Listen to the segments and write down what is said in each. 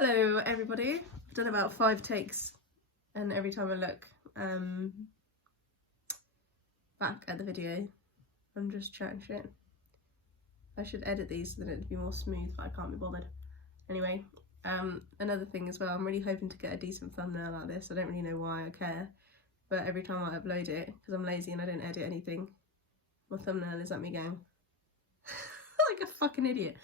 Hello everybody, I've done about 5 takes and every time I look back at the video I'm just chatting shit. I should edit these so that it'd be more smooth, but I can't be bothered. Anyway, another thing as well, I'm really hoping to get a decent thumbnail like this. I don't really know why I care, but every time I upload it, because I'm lazy and I don't edit anything, my thumbnail is at me going like a fucking idiot.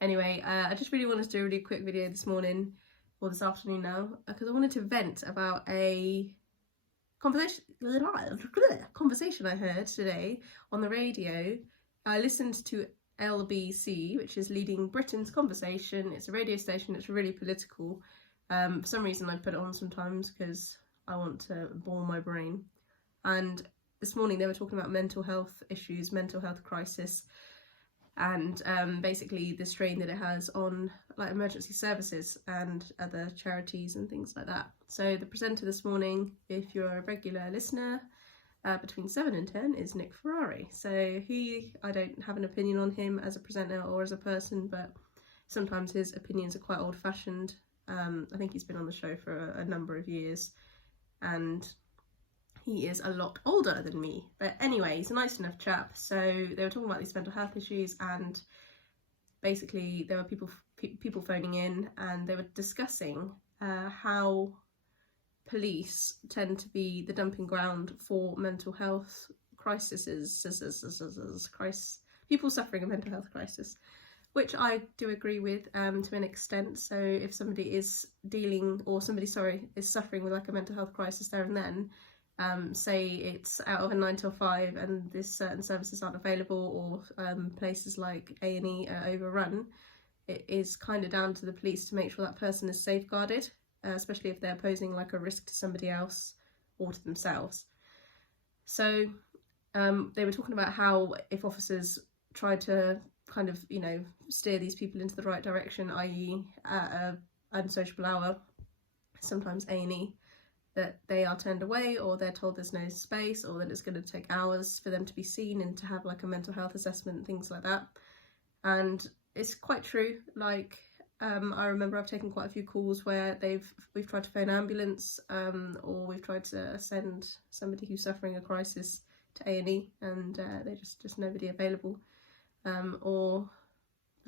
Anyway, I just really wanted to do a really quick video this morning, or this afternoon now, because I wanted to vent about a conversation I heard today on the radio. I listened to LBC, which is Leading Britain's Conversation. It's a radio station, it's really political. For some reason I put it on sometimes because I want to bore my brain. And this morning they were talking about mental health issues, mental health crisis, and basically the strain that it has on like emergency services and other charities and things like that. So the presenter this morning, if you're a regular listener, between 7 and 10 is Nick Ferrari. So I don't have an opinion on him as a presenter or as a person, but sometimes his opinions are quite old-fashioned. I think he's been on the show for a number of years and he is a lot older than me, but anyway, he's a nice enough chap. So they were talking about these mental health issues, and basically there were people phoning in, and they were discussing how police tend to be the dumping ground for mental health crises, people suffering a mental health crisis, which I do agree with to an extent. So if somebody is suffering with like a mental health crisis there and then, say it's out of a 9 till 5 and there's certain services aren't available, or places like A&E are overrun, it is kind of down to the police to make sure that person is safeguarded, especially if they're posing like a risk to somebody else or to themselves. So they were talking about how if officers try to kind of, steer these people into the right direction, i.e. at an unsociable hour, sometimes A&E, that they are turned away, or they're told there's no space, or that it's going to take hours for them to be seen and to have like a mental health assessment, things like that. And it's quite true. Like I remember I've taken quite a few calls where we've tried to phone an ambulance, or we've tried to send somebody who's suffering a crisis to A&E, and there's just nobody available. Or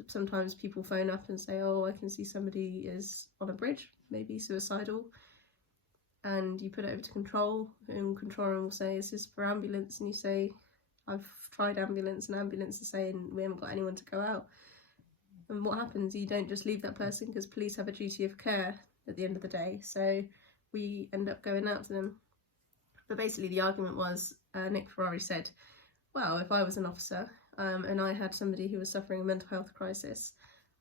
sometimes people phone up and say, oh, I can see somebody is on a bridge, maybe suicidal. And you put it over to control, and control room will say, is this for ambulance? And you say, I've tried ambulance, and ambulance is saying we haven't got anyone to go out. And what happens? You don't just leave that person, because police have a duty of care at the end of the day. So we end up going out to them. But basically the argument was, Nick Ferrari said, well, if I was an officer and I had somebody who was suffering a mental health crisis,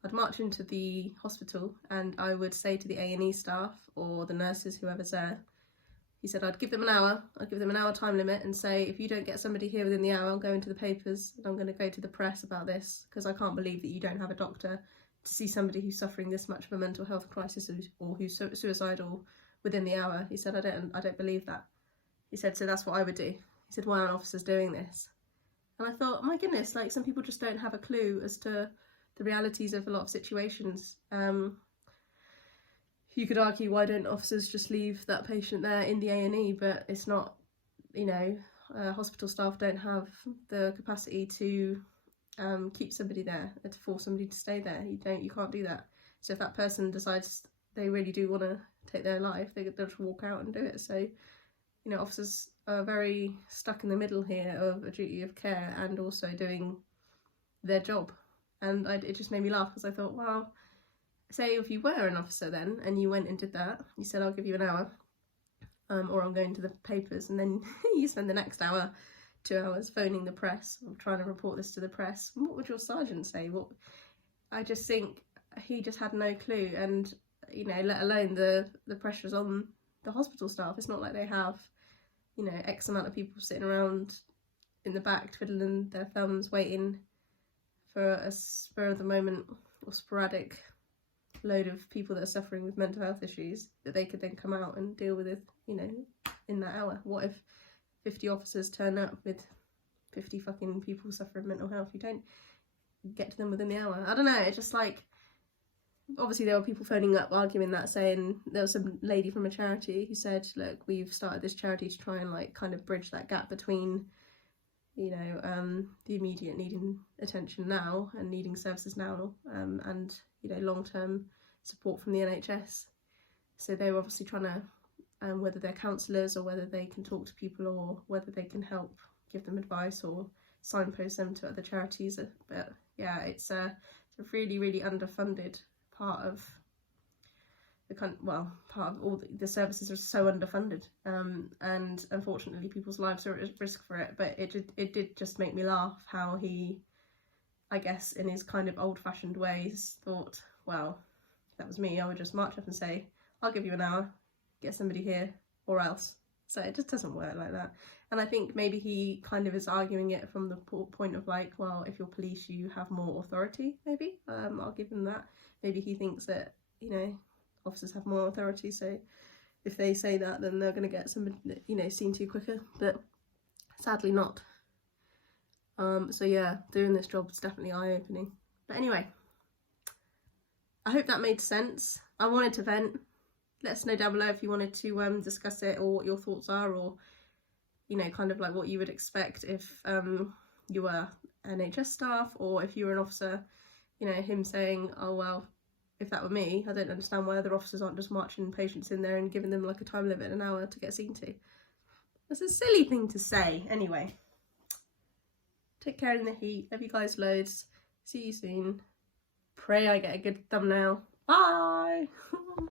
I'd march into the hospital and I would say to the A&E staff or the nurses, whoever's there, he said I'd give them an hour time limit, and say, if you don't get somebody here within the hour, I'll go into the papers and I'm going to go to the press about this, because I can't believe that you don't have a doctor to see somebody who's suffering this much of a mental health crisis or who's suicidal within the hour. He said, I don't believe that. He said, so that's what I would do. He said, why aren't officers doing this? And I thought, my goodness, like some people just don't have a clue as to the realities of a lot of situations. You could argue, why don't officers just leave that patient there in the A&E? But it's not, hospital staff don't have the capacity to keep somebody there, to force somebody to stay there. You can't do that. So if that person decides they really do want to take their life, they'll just walk out and do it. So, officers are very stuck in the middle here of a duty of care and also doing their job. And it just made me laugh, because I thought, wow, say if you were an officer then and you went and did that, you said, I'll give you an hour, or I'm going to the papers, and then you spend the next hour, 2 hours phoning the press or trying to report this to the press. What would your sergeant say? I just think he just had no clue, and let alone the pressures on the hospital staff. It's not like they have X amount of people sitting around in the back twiddling their thumbs waiting for a spur of the moment or sporadic load of people that are suffering with mental health issues that they could then come out and deal with it, in that hour. What if 50 officers turn up with 50 fucking people suffering mental health? You don't get to them within the hour. I don't know, it's just like, obviously there were people phoning up arguing that, saying there was some lady from a charity who said, look, we've started this charity to try and like kind of bridge that gap between, you know, the immediate needing attention now and needing services now, and, you know, long-term support from the NHS. So they were obviously trying to, whether they're counsellors or whether they can talk to people or whether they can help give them advice or signpost them to other charities. But yeah, it's a really, really underfunded part of the part of all the services are so underfunded, and unfortunately people's lives are at risk for it. But it did just make me laugh how he, I guess in his kind of old-fashioned ways, thought, well, if that was me, I would just march up and say, I'll give you an hour, get somebody here, or else. So it just doesn't work like that. And I think maybe he kind of is arguing it from the point of like, well, if you're police, you have more authority, maybe. I'll give him that. Maybe he thinks that, you know, officers have more authority, so if they say that, then they're going to get somebody, you know, seen to quicker. But sadly not. So yeah, doing this job is definitely eye-opening. But anyway, I hope that made sense. I wanted to vent. Let us know down below if you wanted to discuss it, or what your thoughts are, or, you know, kind of like what you would expect if you were NHS staff, or if you were an officer. You know, him saying, oh well, if that were me, I don't understand why other officers aren't just marching patients in there and giving them like a time limit, an hour to get seen to. That's a silly thing to say. Anyway, take care in the heat. Love you guys loads. See you soon. Pray I get a good thumbnail. Bye!